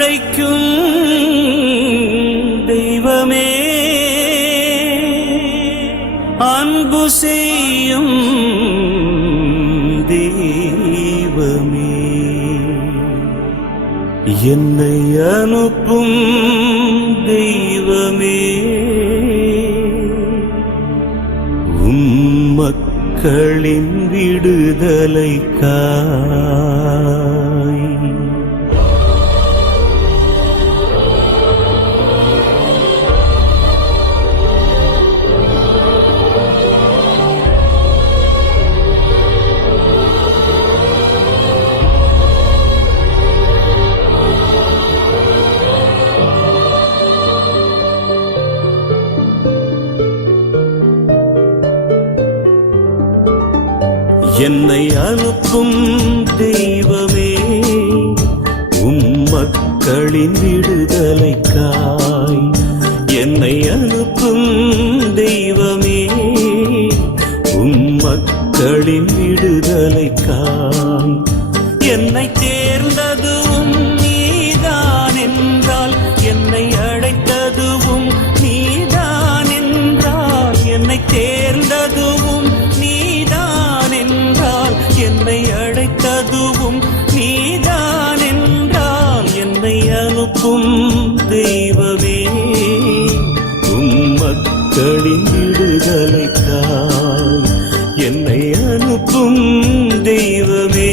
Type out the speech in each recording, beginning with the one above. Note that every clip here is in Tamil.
அழைக்கும் தெய்வமே, அன்பு செய்யும் தெய்வமே, என்னை அனுப்பும் தெய்வமே, மக்களின் விடுதலைக்காய். என்னை அனுப்பும் தெய்வமே, மக்களின் விடுதலைக்காய். என்னை அனுப்பும் தெய்வமே, மக்களின் விடுதலைக்காய். என்னை தேர்ந்ததும் நீதான் என்றால், என்னை அழைத்ததும் நீதான் என்றால், என்னை தேர்ந்ததும் என்னை அழைத்ததுவும் நீதான் என்றால், என்னை அனுப்பும் தெய்வமே, மக்களின் விடுதலைக்காய். என்னை அனுப்பும் தெய்வமே,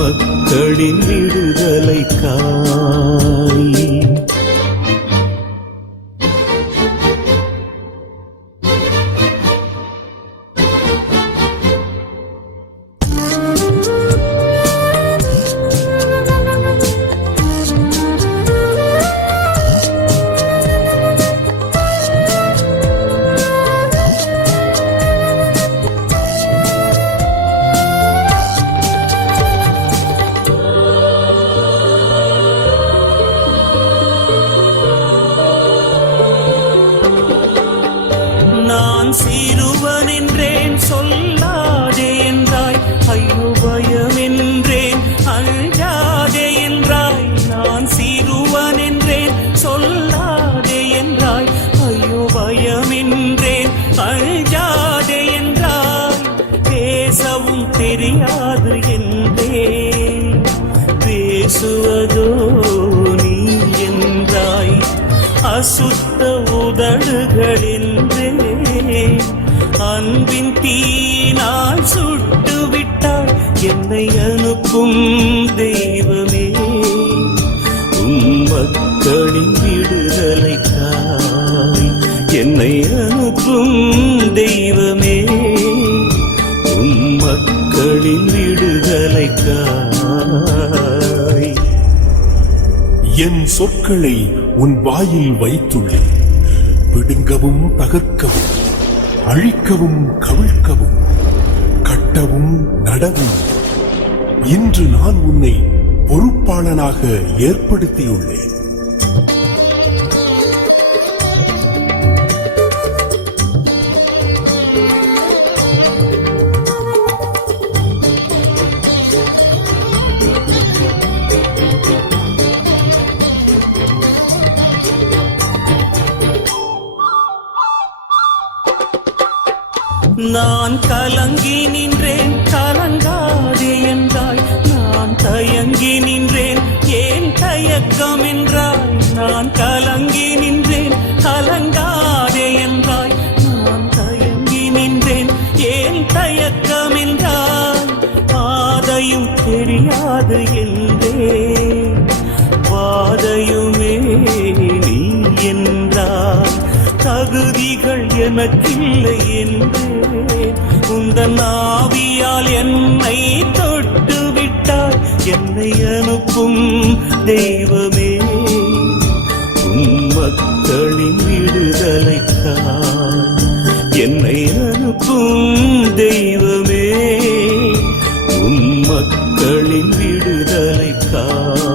மக்களின் விடுதலைக்காய். நான் சிறுவன் என்றேன் சொல்லாதே என்றாய், ஐயோ பயம் என்றேன் அஞ்சாதே என்றாய். நான் சிறுவன் என்றேன் சொல்லாதே என்றாய், ஐயோ பயம் என்றேன் அஞ்சாதே என்றாய். பேசவும் தெரியாது என்றே பேசுவதோ நீ என்றாய். அசுத்த உதடுகள் என்றே அன்பின் தீனால் சுட்டு விட்டாய். என்னை அனுப்பும் தெய்வமே, மக்களின் விடுதலைக்காய். என்னை அனுப்பும் தெய்வமே, மக்களின் விடுதலைக்காய். என் சொற்களை உன் வாயில் வைத்துள்ளேன். பிடுங்கவும் தகர்க்கவும், அழிக்கவும் கவிழ்க்கவும், கட்டவும் நடவும். இன்று நான் உன்னை பொறுப்பாளனாக ஏற்படுத்தியுள்ளேன். நான் கலங்கி நின்றேன் கலங்காதே என்றாய், நான் தயங்கி நின்றேன் ஏன் தயக்கம் என்றாய். நான் கலங்கி நின்றேன் கலங்காதே என்றாய், நான் தயங்கி நின்றேன் ஏன் தயக்கம் என்றாய். பாதையும் தெரியாது என்றே பாதையுமே நீ என்றாய். தகுதிகள் எனக்கில்லை என்றே உந்தன் ஆவியால் என்னை தொட்டு விட்டாய். என்னை அனுப்பும் தெய்வமே, மக்களின் விடுதலைக்காய். என்னை அனுப்பும் தெய்வமே, மக்களின் விடுதலைக்காய்.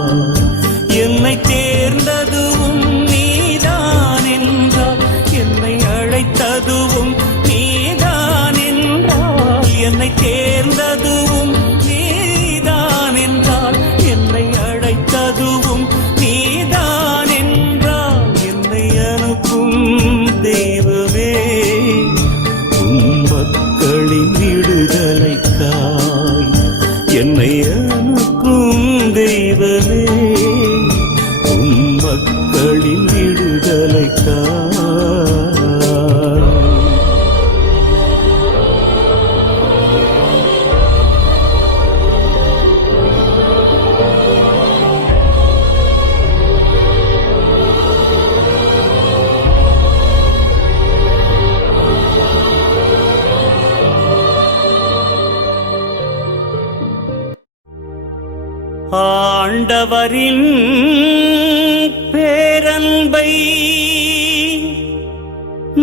என்னை தேர்ந்ததுவும் நீதான் என்றால், என்னை அழைத்ததுவும் நீதான் என்றால், என்னை தேர்ந்ததுவும் நீதான் என்றால், என்னை அழைத்த ஆண்டவரின் பேரன்பை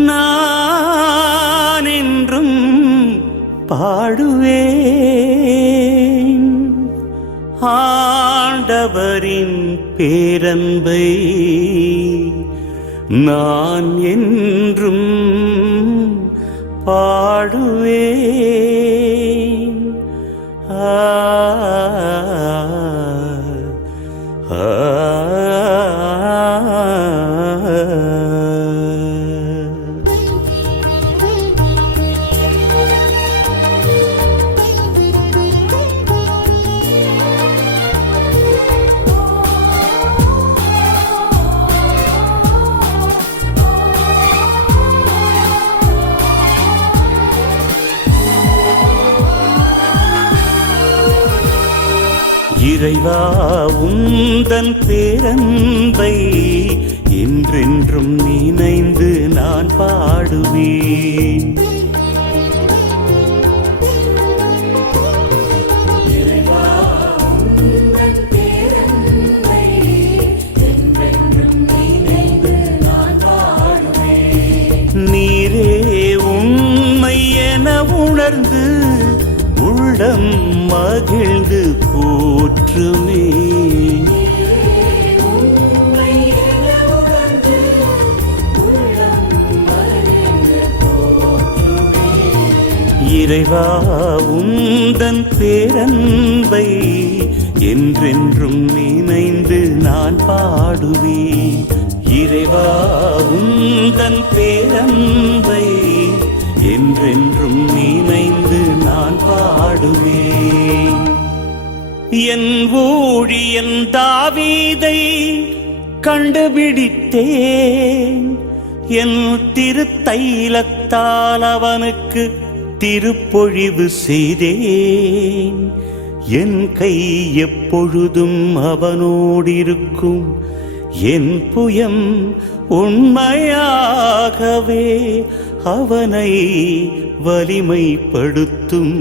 நான் என்றும் பாடுவேன். ஆண்டவரின் பேரன்பை நான் என்றும் பாடுவேன். இறைவா உந்தன் பேரன்பை என்றென்றும் நினைந்து நான் பாடுவேன். நீரே உண்மை என உணர்ந்து உள்ளம் மகிழ்ந்து போற்றுமே. இறைவா உந்தன் பேரன்பை என்றென்றும் நினைந்து நான் பாடுவேன். இறைவா உந்தன் பேரன்பை என்றென்றும் நினைந்து நான் பாடுவேன். என் ஊழியன் தாவீதை கண்டுபிடித்தேன். என் திருத்தைலத்தால் அவனுக்கு திருப்பொழிவு செய்தேன். என் கை எப்பொழுதும் அவனோடிருக்கும். என் புயம் உண்மையாகவே அவனை வலிமைப்படுத்தும்.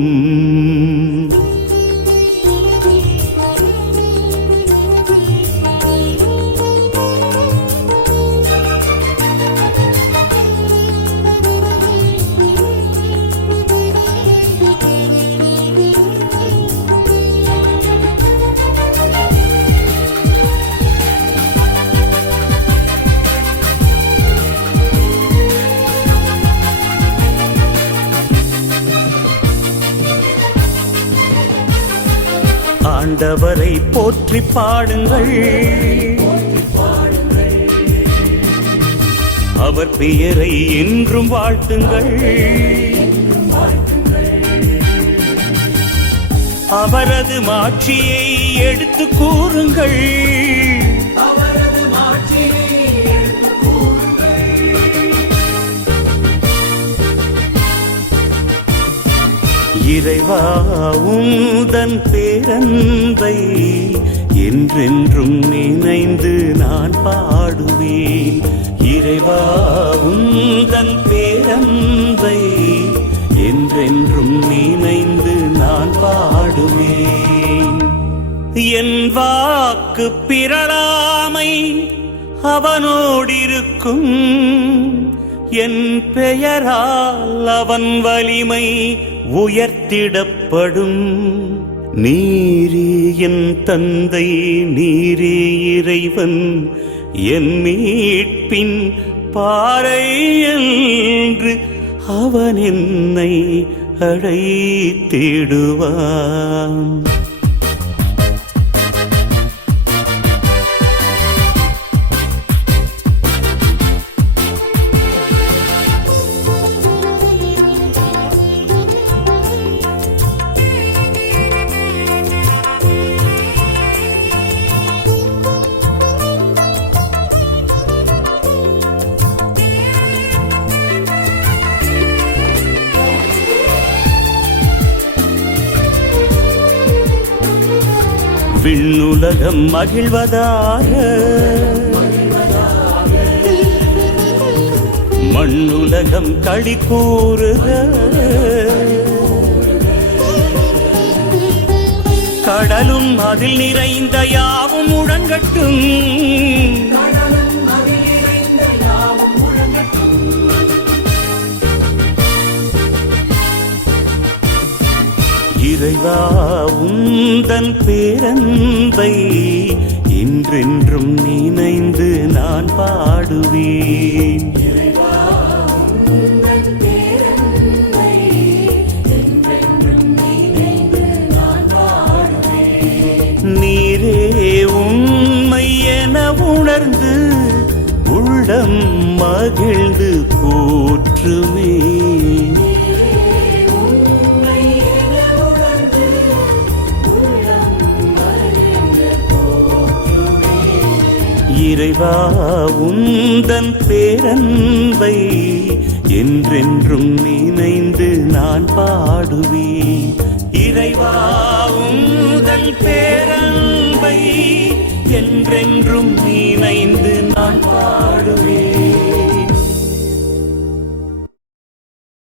ஆண்டவரை போற்றி பாடுங்கள். அவர் பெயரை என்றும் வாழ்த்துங்கள். அவரது மாட்சியை எடுத்து கூறுங்கள். இறைவா உந்தன் பேரன்பை என்றென்றும் நினைந்து நான் பாடுவேன். இறைவா உந்தன் பேரன்பை என்றென்றும் நினைந்து நான் பாடுவேன். என் வாக்கு பிறழாமை அவனோடிருக்கும். என் பெயரால் அவன் வலிமை உயர்த்திடப்படும். நீரே என் தந்தை, நீரே இறைவன், என் மீட்பின் பாறை என்று அவன் என்னை அழைத்திடுவான். விண்ணுலகம் மகிழ்வதாக, மண்ணுலகம் களி கூறுக. கடலும் அதில் நிறைந்த யாவும் முழங்கட்டும். இறைவா உந்தன் பேரன்பை என்றென்றும் நினைந்து நான் பாடுவேன். நீரே உண்மை என உணர்ந்து உள்ளம் மகிழ்ந்து போற்றுமே. இறைவா உந்தன் பேரன்பை என்றென்றும் நினைந்து நான் பாடுவேன். இறைவா உந்தன் பேரன்பை என்றென்றும்